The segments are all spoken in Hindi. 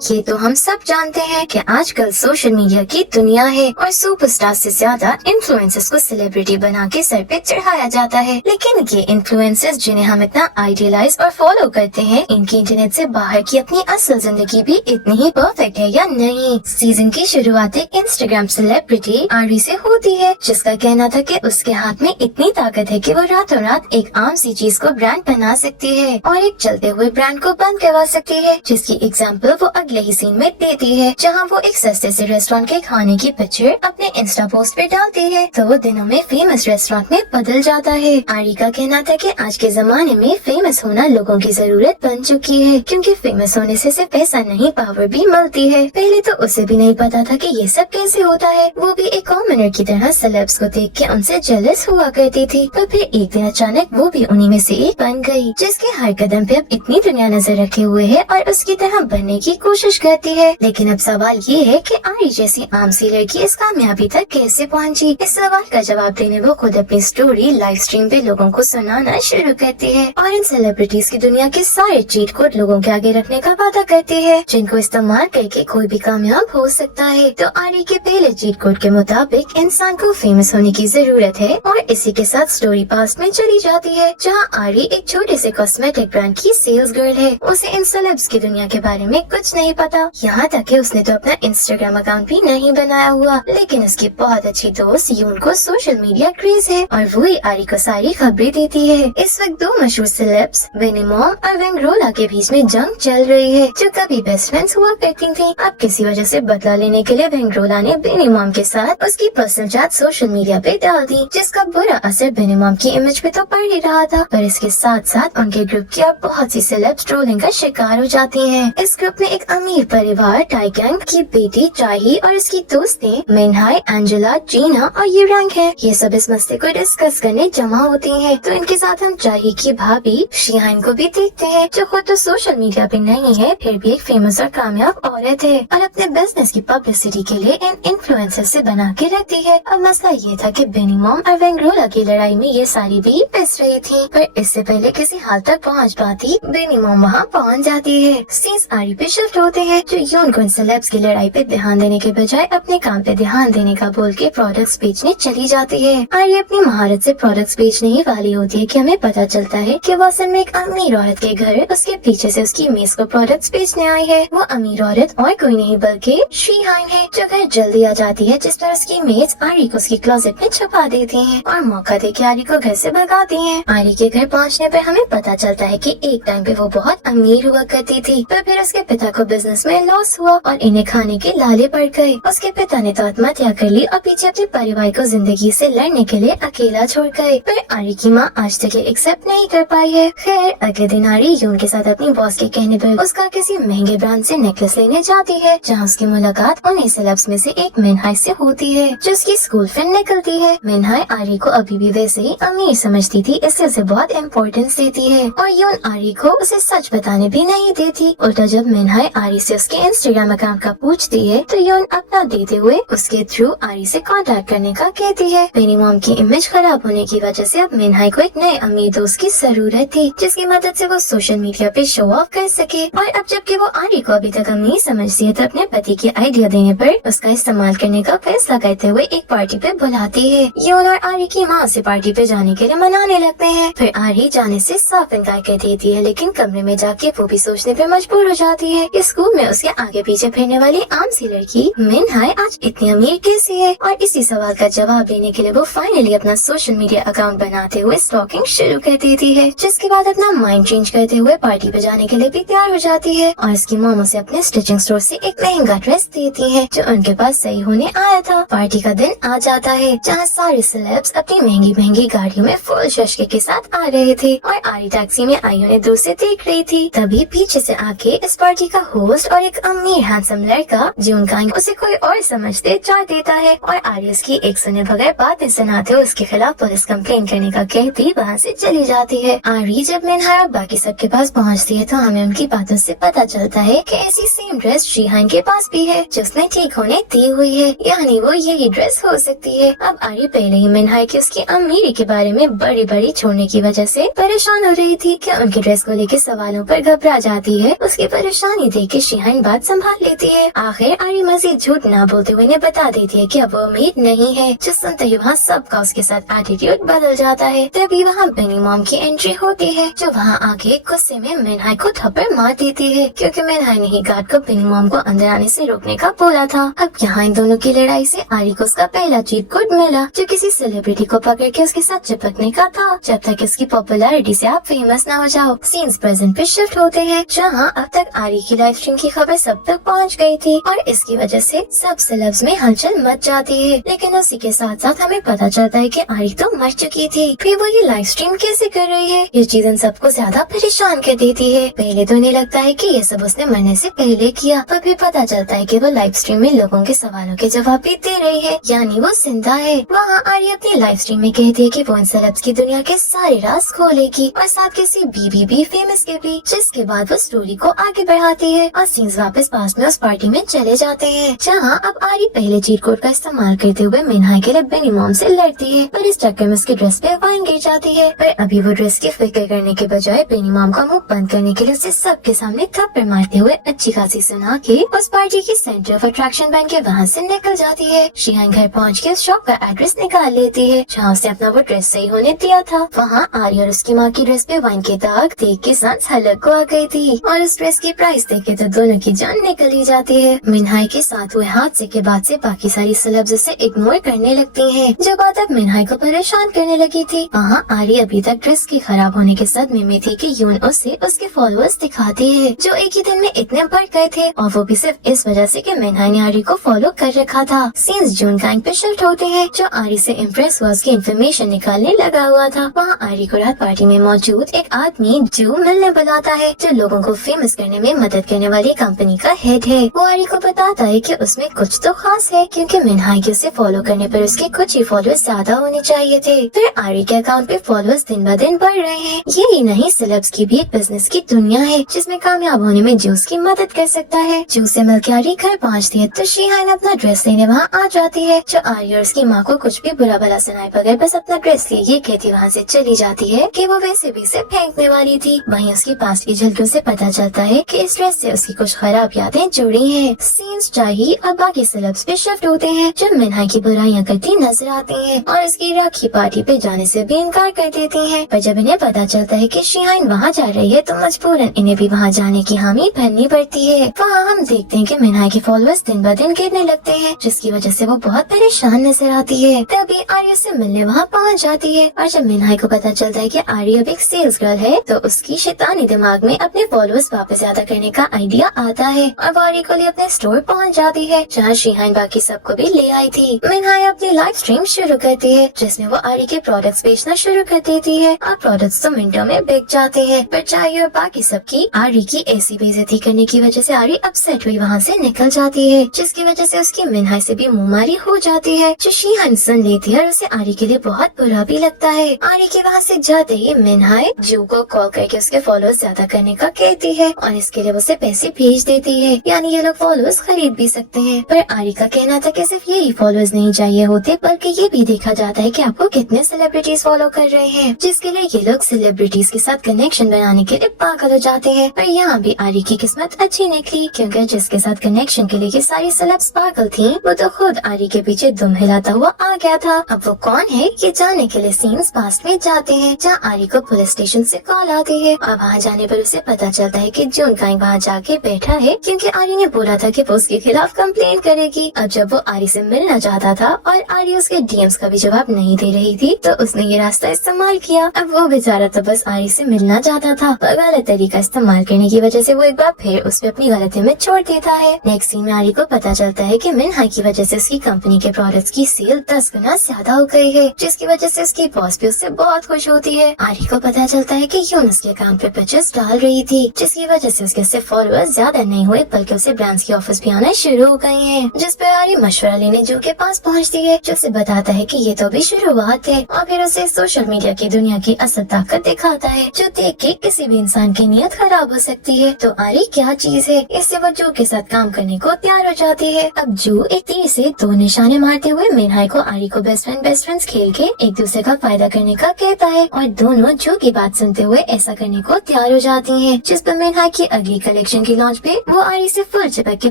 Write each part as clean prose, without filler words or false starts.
ये तो हम सब जानते हैं कि आजकल सोशल मीडिया की दुनिया है और सुपरस्टार से ज्यादा इन्फ्लुएंसर्स को सेलिब्रिटी बना के सर पे चढ़ाया जाता है। लेकिन ये इन्फ्लुएंसर्स जिन्हें हम इतना आइडियलाइज और फॉलो करते हैं, इनकी इंटरनेट से बाहर की अपनी असल जिंदगी भी इतनी ही परफेक्ट है या नहीं। सीजन की शुरुआत एक इंस्टाग्राम सेलिब्रिटी आरी से होती है, जिसका कहना था कि उसके हाथ में इतनी ताकत है कि वो रातों रात एक आम सी चीज को ब्रांड बना सकती है और एक चलते हुए ब्रांड को बंद करवा सकती है, जिसकी एग्जाम्पल वो अगले ही सीन में देती है, जहां वो एक सस्ते से रेस्टोरेंट के खाने की पिक्चर अपने इंस्टा पोस्ट पे डालती है तो वो दिनों में फेमस रेस्टोरेंट में बदल जाता है। आरी का कहना था कि आज के जमाने में फेमस होना लोगों की जरूरत बन चुकी है, क्योंकि फेमस होने से सिर्फ पैसा नहीं पावर भी मिलती है। पहले तो उसे भी नहीं पता था कि ये सब कैसे होता है। वो भी एक कॉमनर की तरह सेलेब्स को देख के उनसे जेलस हुआ करती थी, पर फिर एक दिन अचानक वो भी उन्हीं में से एक बन गई, जिसके हर कदम पे अब इतनी दुनिया नजर रखे हुए है और उसकी तरह बनने की कोशिश करती है। लेकिन अब सवाल ये है कि आरी जैसी आम सी लड़की इस कामयाबी तक कैसे पहुंची। इस सवाल का जवाब देने वो खुद अपनी स्टोरी लाइव स्ट्रीम पे लोगों को सुनाना शुरू करती है और इन सेलिब्रिटीज की दुनिया के सारे चीट कोड लोगों के आगे रखने का वादा करती है, जिनको इस्तेमाल करके कोई भी कामयाब हो सकता है। तो आरी के पहले चीट कोड के मुताबिक इंसान को फेमस होने की जरूरत है और इसी के साथ स्टोरी पास्ट में चली जाती है, जहाँ आरी एक छोटे से कॉस्मेटिक ब्रांड की सेल्स गर्ल है। उसे इन सेलेब्स की दुनिया के बारे में कुछ नहीं पता, यहाँ तक कि उसने तो अपना इंस्टाग्राम अकाउंट भी नहीं बनाया हुआ। लेकिन उसकी बहुत अच्छी दोस्त यून को सोशल मीडिया क्रेज है और वही आरी को सारी खबरें देती है। इस वक्त दो मशहूर सेलेब्स बेनी मॉम और वेंग्रोला के बीच में जंग चल रही है, जो कभी बेस्ट फ्रेंड्स हुआ करती थी। अब किसी वजह से बदला लेने के लिए वेंग्रोला ने बेनी मॉम के साथ उसकी पर्सनल चैट सोशल मीडिया पे डाल दी, जिसका बुरा असर बेनी मॉम की इमेज पे तो पड़ ही रहा था, पर इसके साथ साथ उनके ग्रुप की अब बहुत सी सेलेब्स ट्रोलिंग का शिकार हो जाती हैं। इस ग्रुप में एक अमीर परिवार टाइगैंग की बेटी चाही और इसकी दोस्तें मिनहाई, एंजेला, जीना और यूरैंग है। ये सब इस मसले को डिस्कस करने जमा होती हैं। तो इनके साथ हम चाही की भाभी शिहान को भी देखते हैं, जो खुद तो सोशल मीडिया पे नहीं है, फिर भी एक फेमस और कामयाब औरत है और अपने बिजनेस की पब्लिसिटी के लिए इन इन्फ्लुएंसर से बना के रखती है। अब मसला ये था कि बेनी मॉम और वेंग्रोला की लड़ाई में ये सारी भी पिस रही थी, पर इससे पहले किसी हाल तक पहुँच पाती बेनी मॉम वहाँ पहुँच जाती है। सीन्स आरी पे शिफ्ट होते हैं, जो यून को इन सेलेब्स की लड़ाई पे ध्यान देने के बजाय अपने काम पे ध्यान देने का बोल के प्रोडक्ट्स बेचने चली जाती है। आरी अपनी महारत से प्रोडक्ट्स बेचने ही वाली होती है कि हमें पता चलता है कि वो असल में एक अमीर औरत के घर उसके पीछे से उसकी मेज को प्रोडक्ट्स बेचने आई है। वो अमीर औरत और कोई नहीं बल्कि शीहान है, जो घर जल्दी आ जाती है, जिस पर उसकी मेज आरी को उसकी क्लोजेट में छुपा देती है और मौका देके आरी को घर से भगाती है। आरी के घर पहुँचने पर हमें पता चलता है कि एक टाइम पे वो बहुत अमीर हुआ करती थी, पर फिर उसके पिता को बिजनेस में लॉस हुआ और इन्हें खाने के लाले पड़ गए। उसके पिता ने तो आत्महत्या कर ली और पीछे अपने परिवार को जिंदगी से लड़ने के लिए अकेला छोड़ गए, पर आरी की माँ आज तक एक्सेप्ट नहीं कर पाई है। खैर अगले दिन आरी यून के साथ अपनी बॉस के कहने पर उसका किसी महंगे ब्रांड से नेकलेस लेने जाती है, जहाँ उसकी मुलाकात उन्हीं सेलेब्स में से एक मिनहाई से होती है, जो उसकी स्कूल फ्रेंड निकलती है। मिनहाई आरी को अभी भी वैसे ही अमीर समझती थी, इसलिए उसे बहुत इम्पोर्टेंस देती है और यून आरी को उसे सच बताने भी नहीं देती। उल्टा जब मिनहाई आरी से उसके इंस्टाग्राम अकाउंट का पूछती है तो यून अपना देते हुए उसके थ्रू आरी से कांटेक्ट करने का कहती है। बेनी मॉम की इमेज खराब होने की वजह से अब मिनहाई को एक नए अमीर दोस्त की जरूरत थी, जिसकी मदद से वो सोशल मीडिया पे शो ऑफ कर सके। और अब जबकि वो आरी को अभी तक अमीर समझती है, तो अपने पति की आइडिया देने पर उसका इस्तेमाल करने का फैसला करते हुए एक पार्टी पे बुलाती है। यून और आरी की माँ उसे पार्टी पे जाने के लिए मनाने लगते हैं, फिर आरी जाने से साफ इनकार कर देती है, लेकिन कमरे में जाके वो भी सोचने पे मजबूर हो जाती है कि स्कूल में उसके आगे पीछे फिरने वाली आम सी लड़की मिनहाई आज इतनी अमीर कैसे है। और इसी सवाल का जवाब देने के लिए वो फाइनली अपना सोशल मीडिया अकाउंट बनाते हुए स्टॉकिंग शुरू कर देती है, जिसके बाद अपना माइंड चेंज करते हुए पार्टी पे जाने के लिए भी तैयार हो जाती है और उसकी मॉम उसे अपने स्टिचिंग स्टोर से एक महंगा ड्रेस देती है, जो उनके पास सही होने आया था। पार्टी का दिन आ जाता है, जहाँ सारे सेलेब्स अपनी महंगी महंगी गाड़ियों में फुल शशके के साथ आ रहे थे और आरी टैक्सी में आई उन्हें दूर से देख रही थी। तभी पीछे से आके इस पार्टी का होस्ट और एक अमीर हैंडसम लड़का जो उनका उसे कोई और समझते चाह देता है और आरी उसकी एक सुने बगैर बातें सुनाते हुए उसके खिलाफ पुलिस कंप्लेन करने का कहती वहाँ से चली जाती है। आरी जब मिनहाई और बाकी सबके पास पहुँचती है तो हमें उनकी बातों से पता चलता है कि ऐसी सेम ड्रेस शीहान के पास भी है, जिसने ठीक होने दी हुई है, यानी वो यही ड्रेस हो सकती है। अब आरी पहले ही मिनहाई की उसकी अमीरी के बारे में बड़ी बड़ी छोड़ने की वजह से परेशान हो रही थी कि उनकी ड्रेस को लेकर सवालों पर घबरा जाती है। उसकी परेशानी देख कि शिहान बात संभाल लेती है। आखिर आरी मजीद झूठ ना बोलते हुए इन्हें बता देती है कि अब वो उम्मीद नहीं है। जो सुनते ही वहाँ सबका उसके साथ एटीट्यूड बदल जाता है। तभी वहाँ बेनी मॉम की एंट्री होती है, जो वहाँ आके गुस्से में मिनहाई को थप्पड़ मार देती है, क्योंकि मिनहाई ने ही गार्ड को बेनी मॉम को अंदर आने से रोकने का बोला था। अब यहाँ इन दोनों की लड़ाई से आरी को उसका पहला चीट कोड मिला, जो किसी सेलिब्रिटी को पकड़ के उसके साथ चिपकने का था, जब तक इसकी पॉपुलैरिटी से आप फेमस ना हो जाओ। सीन्स प्रेजेंट पे शिफ्ट होते हैं, जहाँ अब तक आरी की लाइव स्ट्रीम की खबर सब तक पहुँच गई थी और इसकी वजह से सब सेलेब्स में हलचल मच जाती है। लेकिन उसी के साथ साथ हमें पता चलता है कि आरी तो मर चुकी थी, फिर वो ये लाइव स्ट्रीम कैसे कर रही है। ये चीज इन सबको ज्यादा परेशान कर देती है। पहले तो नहीं लगता है कि ये सब उसने मरने से पहले किया, पर फिर पता चलता है कि वो लाइव स्ट्रीम में लोगों के सवालों के जवाब भी दे रही है, यानी वो जिंदा है। वहाँ आरी अपनी लाइव स्ट्रीम में कहती है कि वो इन सेलेब्स की दुनिया के सारे राज खोलेगी और साथ किसी बीबीबी फेमस के भी, जिसके बाद वो स्टोरी को आगे बढ़ाती है और सीन्स वापस पास में उस पार्टी में चले जाते हैं, जहाँ अब आरी पहले चीट कोड का इस्तेमाल करते हुए मिनहाई के लिए बेनी मॉम से लड़ती है, पर इस चक्कर में उसके ड्रेस पे वाइन गिर जाती है। पर अभी वो ड्रेस की फिक्र करने के बजाय बेनी मॉम का मुंह बंद करने के लिए उसे सबके सामने थप्पड़ मारते हुए अच्छी खासी सुना के उस पार्टी की सेंटर ऑफ अट्रैक्शन बन के वहाँ से निकल जाती है। शिहान घर पहुँच के उस शॉप का एड्रेस निकाल लेती है, जहाँ उसने अपना वो ड्रेस सही होने दिया था। वहाँ आरी और उसकी माँ की ड्रेस पे वाइन के दाग देख के सांस हलक को आ गई थी और उस ड्रेस की प्राइस देख के तो दोनों की जान निकल ही जाती है। मिनहाई के साथ हुए हादसे के बाद से बाकी सारी सेलेब्स उसे इग्नोर करने लगती हैं, जो बात अब मिनहाई को परेशान करने लगी थी। वहाँ आरी अभी तक ड्रेस के खराब होने के सदमे में थी कि यून उसे उसके फॉलोअर्स दिखाती है, जो एक ही दिन में इतने बढ़ गए थे, और वो भी सिर्फ इस वजह से कि मिनहाई ने आरी को फॉलो कर रखा था। सीन्स जून गैंग पे शिफ्ट होते हैं, जो आरी से इम्प्रेस हुआ उसकी इन्फॉर्मेशन निकालने लगा हुआ था। वहाँ आरी को रात पार्टी में मौजूद एक आदमी जो मिलने बुलाता है, जो लोगों को फेमस करने में मदद करने वाली कंपनी का हेड है। वो आरी को बताता है कि उसमें कुछ तो खास है, क्योंकि मिनहाई के उसे फॉलो करने पर उसके कुछ ही फॉलोअर्स ज्यादा होने चाहिए थे। फिर आरी के अकाउंट पे फॉलोअर्स दिन ब दिन बढ़ रहे हैं। यही नहीं, सेलेब्स की भी एक बिजनेस की दुनिया है, जिसमें कामयाब होने में जो उसकी मदद कर सकता है। जो से मिलकर आरी घर पहुँचती है तो शिहान अपना ड्रेस लेने वहाँ आ जाती है, जो आरी और उसकी माँ को कुछ भी बुरा भला सुनाए बगैर बस अपना ड्रेस लिए ये कहती वहाँ से चली जाती है कि वो वैसे भी इसे फेंकने वाली थी। वहीं उसकी पास्ट की झलकियों से पता चलता है कि इस ड्रेस से उसकी कुछ खराब यादें जुड़ी हैं। सीन्स चाहिए अब बाकी सेलेब्स पे शिफ्ट होते हैं, जो मिनहाई की बुराइयां करती नजर आती हैं और उसकी राखी पार्टी पे जाने से भी इनकार कर देती हैं। पर जब इन्हें पता चलता है कि शिहान वहाँ जा रही है तो मजबूरन इन्हें भी वहाँ जाने की हामी भरनी पड़ती है। वहाँ हम देखते हैं कि मिनहाई के फॉलोअर्स दिन ब दिन गिरने लगते हैं, जिसकी वजह से वो बहुत परेशान नजर आती है। तभी आर्य से मिलने वहाँ पहुँच जाती है और जब मिनहाई को पता चलता है कि आर्य अब एक सेल्स गर्ल है तो उसकी शैतानी दिमाग में अपने फॉलोअर्स वापस ज्यादा करने का आइडिया आता है और वो आर्य को लिए अपने स्टोर पहुँच जाती है, जहाँ शिहान बाकी सबको भी ले आई थी। मिनहाई अपनी लाइव स्ट्रीम शुरू करती है, जिसमें वो आर्य के प्रोडक्ट्स बेचना शुरू कर देती है और प्रोडक्ट्स तो मिनटों में बिक जाते हैं। पर चाहिए और बाकी सबकी आर्य की ऐसी बेइज्जती करने की वजह से आर्य अपसेट हुई वहाँ से निकल जाती है, जिसकी वजह से उसकी मिनहाई से भी मुंहमारी हो जाती है, जो शिहान सुन लेती है और उसे आर्य के लिए बहुत बुरा भी लगता है। आर्य के वहाँ से जाते ही मिनहाई जो को कॉल करके उसके फॉलोअर्स ज्यादा करने का कहती है और इसके लिए उसे पैसे भेज देती है, यानी ये लोग फॉलोअर्स खरीद भी सकते हैं। पर आर्य का कहना था कि सिर्फ यही फॉलोअर्स नहीं चाहिए होते, बल्कि ये भी देखा जाता है कि आपको कितने सेलिब्रिटीज फॉलो कर रहे हैं, जिसके लिए ये लोग सेलिब्रिटीज के साथ कनेक्शन बनाने के लिए पागल हो जाते हैं। पर यहाँ भी आर्य की किस्मत अच्छी निकली, क्योंकि जिसके साथ कनेक्शन के लिए ये सारी सेलेब्स पागल थी, वो तो खुद आर्य के पीछे दुम हिलाता हुआ आ गया था। अब वो कौन है ये जानने के लिए सीन्स पास्ट में जाते हैं, जहाँ आर्य को पुलिस स्टेशन से कॉल आती है और वहाँ जाने पर उसे पता चलता है कि जून काइंग वहाँ जाके बैठा है, क्योंकि आर्य ने बोला था कि वो उसके खिलाफ कंप्लेन करेगी। अब जब वो आर्य से मिलना चाहता था और आर्य उसके डीएम्स का भी जवाब नहीं दे रही थी, तो उसने ये रास्ता इस्तेमाल किया। अब वो बेचारा तो बस आर्य से मिलना चाहता था, पर गलत तरीका इस्तेमाल करने की वजह से वो एक बार फिर उसमें अपनी गलती में छोड़ देता है। नेक्स्ट सीन में आर्य को पता चलता है कि मिनहाई की वजह से उसकी कंपनी के प्रोडक्ट्स की सेल 10 गुना ज्यादा हो गई है, जिसकी वजह से उसकी बॉस भी उससे बहुत खुश होती है। आर्य को पता चलता है कि यून उसके अकाउंट पे पिक्चर्स डाल रही थी, जिसकी वजह से उसके सिर्फ फॉलोअर्स ज्यादा नहीं हुए बल्कि उसे ब्रांड्स की ऑफर्स भी आना शुरू हो गए हैं, जिस पर आर्य मशवरा लेने जो के पास पहुंचती है, जो उसे बताता है कि ये तो भी शुरुआत है, और फिर उसे सोशल मीडिया की दुनिया की असल ताकत दिखाता है, जो देख के किसी भी इंसान की नीयत खराब हो सकती है। तो आर्य क्या चीज है, इससे वो जो के साथ काम करने को तैयार हो जाती है। अब जो एक तीर से 2 निशाने मारते हुए मिनहाई को आर्य को बेस्ट फ्रेंड्स खेल के एक दूसरे का फायदा करने का कहता है और दोनों जो की बात सुनते हुए ऐसा करने को तैयार हो जाती हैं, जिस पर मिनहाई की अगली कलेक्शन कलेक्शन की लॉन्च पे वो आरी से फुल चिपक के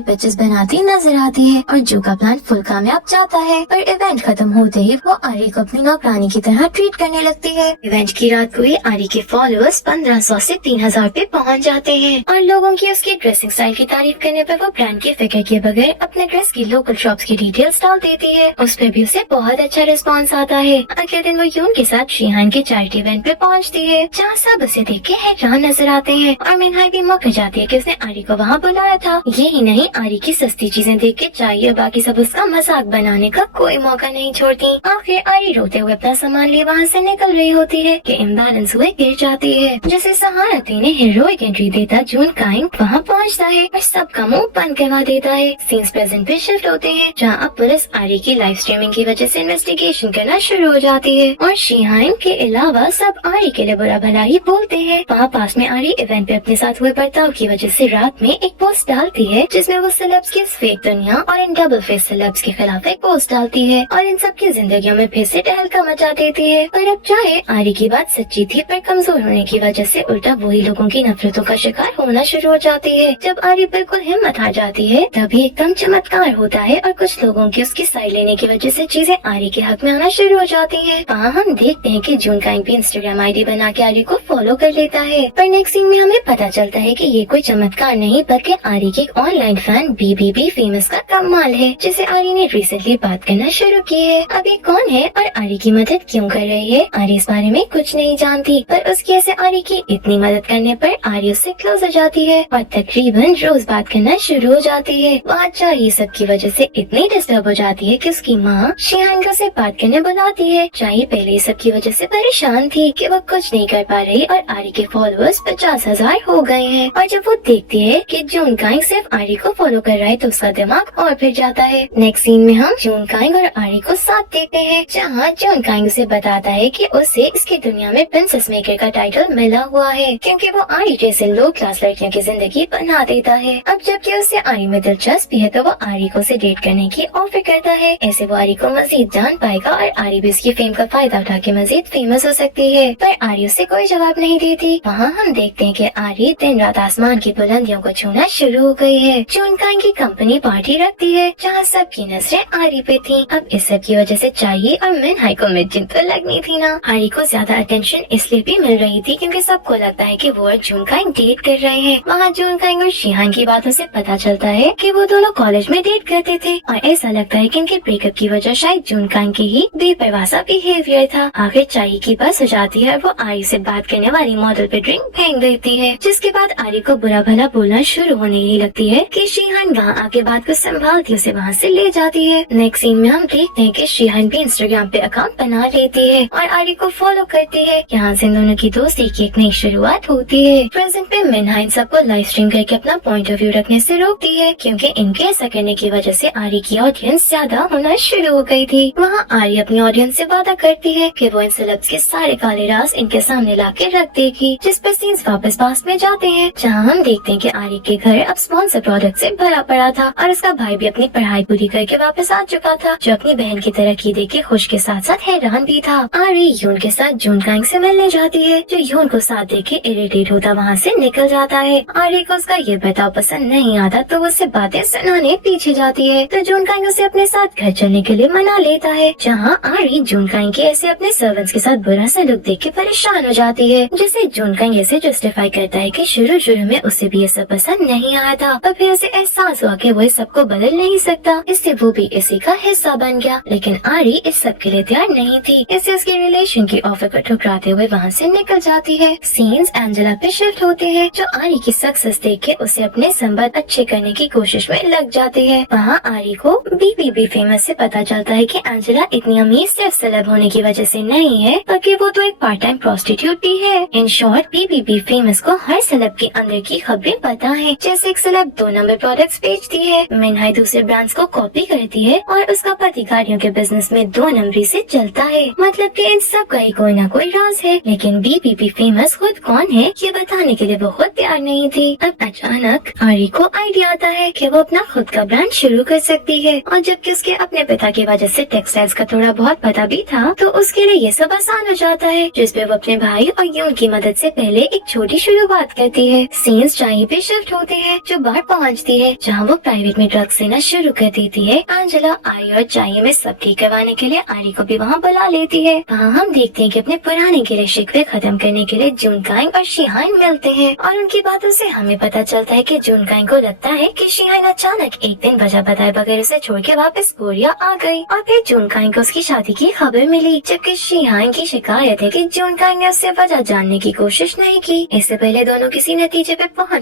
पिक्चर्स बनाती नजर आती है और जो का प्लान फुल कामयाब जाता है। पर इवेंट खत्म होते ही वो आरी को अपनी नौकरानी की तरह ट्रीट करने लगती है। इवेंट की रात को ही आरी के फॉलोअर्स 1500 से 3000 पे पहुंच जाते हैं और लोगों की उसकी ड्रेसिंग स्टाइल की तारीफ करने पर वो ब्रांड की फिक्र किए बगैर अपने ड्रेस की लोकल शॉप्स की डिटेल्स डाल देती है। उस पर भी उसे बहुत अच्छा रिस्पॉन्स आता है। अगले दिन वो यून के साथ शीहान के चैरिटी इवेंट पे पहुंचती है, जहाँ सब उसे देख के हैरान नजर आते हैं और मिनहाई भी मौका जाती है कि उसने आरी को वहाँ बुलाया था। यही नहीं, आरी की सस्ती चीजें देख के चाहिए बाकी सब उसका मजाक बनाने का कोई मौका नहीं छोड़ती। आखिर आरी रोते हुए अपना सामान लिए वहाँ से निकल रही होती है कि इम्बैलेंस हुए गिर जाती है। जैसे सहारा ने हीरोइक एंट्री देता जून काइंग वहाँ पहुँचता है और सबका मुंह बंद करवा देता है। सीन्स प्रेजेंट पे शिफ्ट होते हैं, जहाँ अब पुलिस आरी की लाइव स्ट्रीमिंग की वजह से इन्वेस्टिगेशन करना शुरू हो जाती है और शीहान के अलावा सब आरी के लिए बुरा भला ही बोलते हैं। वहाँ पास में आरी इवेंट पे अपने साथ हुए बर्ताव की वजह से रात में एक पोस्ट डालती है जिसमें वो सेलेब्स की फेक दुनिया और इन डबल फेस सेलेब्स के खिलाफ एक पोस्ट डालती है और इन सब की जिंदगियों में फिर से टहलका मचा देती है। पर अब चाहे आरी की बात सच्ची थी, पर कमजोर होने की वजह से उल्टा वही लोगों की नफरतों का शिकार होना शुरू हो जाती है। जब आरी बिल्कुल हिम्मत हार जाती है तभी एकदम चमत्कार होता है और कुछ लोगों की उसकी साइड लेने की वजह से चीजें आरी के हक में आना शुरू हो जाती है। वहाँ हम देखते हैं कि जून काइंग भी इंस्टाग्राम आईडी बना के आरी को फॉलो कर लेता है। पर नेक्स्ट सीन में हमें पता चलता है कि ये कोई चमत्कार नहीं बल्कि आरी की ऑनलाइन फैन बीबीबी फेमस का कमाल है, जिसे आरी ने रिसेंटली बात करना शुरू की है। अब ये कौन है और आरी की मदद क्यों कर रही है? आरी इस बारे में कुछ नहीं जानती, पर उसकी ऐसे आरी की इतनी मदद करने पर आरी उससे क्लोज हो जाती है और तकरीबन रोज बात करना शुरू हो जाती है। वहाँ चाय सब की वजह से इतनी डिस्टर्ब हो जाती है कि उसकी माँ शीहान को से बात करने बुलाती है। चाय पहले इस सब की वजह से परेशान थी कि वो कुछ नहीं कर पा रही और आरी के फॉलोअर्स 50,000 हो गए हैं और जब वो देखती है कि जून काइंग सिर्फ आरी को फॉलो कर रहा है तो उसका दिमाग और फिर जाता है। नेक्स्ट सीन में हम जून काइंग और आरी को साथ देखते हैं, जहाँ जून काइंग उसे बताता है कि उसे इसकी दुनिया में प्रिंसेस मेकर का टाइटल मिला हुआ है क्योंकि वो आरी जैसे लो क्लास लड़कियों की जिंदगी बना देता है। अब जबकि उसे आरी में दिलचस्पी है तो वो आरी को उसे डेट करने की ऑफर करता है। ऐसे वो आरी को मजीद जान पाएगा और आरी भी उसकी फेम का फायदा उठा के मजीद फेमस हो सकती है। पर आरी उसे कोई जवाब नहीं देती। वहाँ हम देखते हैं कि आरी दिन रात आसमान की बुलंदियों को छूना शुरू हो गई है। जून काइंग की कंपनी पार्टी रखती है जहाँ सबकी नजरें आरी पे थी। अब इस सब की वजह से चाहिए और मिनहाई को मिर्चिन तो लगनी थी ना। आरी को ज्यादा अटेंशन इसलिए भी मिल रही थी क्योंकि सबको लगता है कि वो और जून काइंग डेट कर रहे हैं। वहाँ जून काइंग और शीहान की बातों से पता चलता है कि वो दोनों कॉलेज में डेट करते थे और ऐसा लगता है कि इनके ब्रेकअप की वजह शायद जून काइंग की ही बेपरवाह सा बिहेवियर था। आखिर चाहिए की बस हो जाती है और वो आरी से बात करने वाली मॉडल पे ड्रिंक फेंक देती है, जिसके बाद आरी को बुरा भला बोलना शुरू होने ही लगती है कि शीहान वहाँ आके बात को संभालती उसे वहाँ से ले जाती है। नेक्स्ट सीन में हम देखते हैं कि शीहान भी इंस्टाग्राम पे अकाउंट बना लेती है और आरी को फॉलो करती है। यहाँ से दोनों की दोस्ती की एक नई शुरुआत होती है। प्रेजेंट पे मिनहाई इन सबको लाइव स्ट्रीम करके अपना पॉइंट ऑफ व्यू रखने से रोकती है क्योंकि इनके ऐसा करने की वजह से आरी की ऑडियंस ज्यादा होना शुरू हो गई थी। वहाँ आरी अपनी ऑडियंस से वादा करती है कि वो इन सेलेब्स के सारे काले राज इनके सामने ला के रख देगी, जिस पर सीन्स वापस पास में जाते हैं जहाँ हम देखते हैं कि आरी के घर अब स्पॉन्सर प्रोडक्ट से भरा पड़ा था और उसका भाई भी अपनी पढ़ाई पूरी करके वापस आ चुका था, जो अपनी बहन की तरक्की देख के खुश के साथ साथ हैरान भी था। आरी यून के साथ जून काइंग से मिलने जाती है, जो यून को साथ देख के इरिटेट होता वहाँ से निकल जाता है। आरी को उसका ये बर्ताव पसंद नहीं आता तो उससे बातें सुनाने पीछे जाती है, तो जून काइंग उसे अपने साथ घर चलने के लिए मना लेता है, जहाँ आरी जून काइंग के ऐसे अपने सर्वेंट्स के साथ बुरा सलूक देख के परेशान हो जाती है, जिसे जून काइंग ऐसे जस्टिफाई करता है कि शुरू में उसे भी ये सब पसंद नहीं आया था और फिर उसे एहसास हुआ कि वो इस सब को बदल नहीं सकता, इससे वो भी इसी का हिस्सा बन गया। लेकिन आरी इस सब के लिए तैयार नहीं थी, इससे उसके रिलेशन की ऑफर को ठुकराते हुए वहाँ से निकल जाती है। सीन्स एंजेला पे शिफ्ट होते हैं, जो आरी की सक्सेस देख के उसे अपने संबंध अच्छे करने की कोशिश में लग जाती है। वहाँ आरी को बीबीबी फेमस से पता चलता है कि एंजेला इतनी अमीर सिर्फ सेलेब होने की वजह से नहीं है बल्कि वो तो एक पार्ट टाइम प्रोस्टिट्यूट भी है। इन शॉर्ट बीबीबी फेमस को हर सेलेब के अंदर की खबरें पता है, जैसे एक सेलेब 2 नंबर प्रोडक्ट्स बेचती है, मिनहाई दूसरे ब्रांड्स को कॉपी करती है और उसका पति गाड़ियों के बिजनेस में 2 नंबरी से चलता है। मतलब कि इन सब का ही कोई ना कोई राज है, लेकिन बीबीबी फेमस खुद कौन है ये बताने के लिए वो खुद तैयार नहीं थी। अब अचानक आरी को आइडिया आता है कि वो अपना खुद का ब्रांड शुरू कर सकती है, और जबकि उसके अपने पिता की वजह से टेक्सटाइल्स का थोड़ा बहुत पता भी था तो उसके लिए ये सब आसान हो जाता है, जिसपे वो अपने भाई और यून की मदद से पहले एक छोटी शुरुआत करती है। सीन्स चाई पे शिफ्ट होते हैं, जो बार पहुंचती है जहां वो प्राइवेट में ड्रग्स लेना शुरू कर देती है। एंजेला आरी और चाई में सब ठीक करवाने के लिए आरी को भी वहाँ बुला लेती है। वहाँ हम देखते हैं कि अपने पुराने गिले शिकवे खत्म करने के लिए जुनकांग और शिहान मिलते हैं और उनकी बातों से हमें पता चलता है कि जुनकांग को लगता है कि शिहान अचानक एक दिन वजह बताए बगैर उसे छोड़ के वापस कोरिया आ गई और फिर जुनकांग को उसकी शादी की खबर मिली, जबकि शिहान की शिकायत है कि जुनकांग ने उससे वजह जानने की कोशिश नहीं की। इससे पहले दोनों किसी नतीजे पे पहुँचते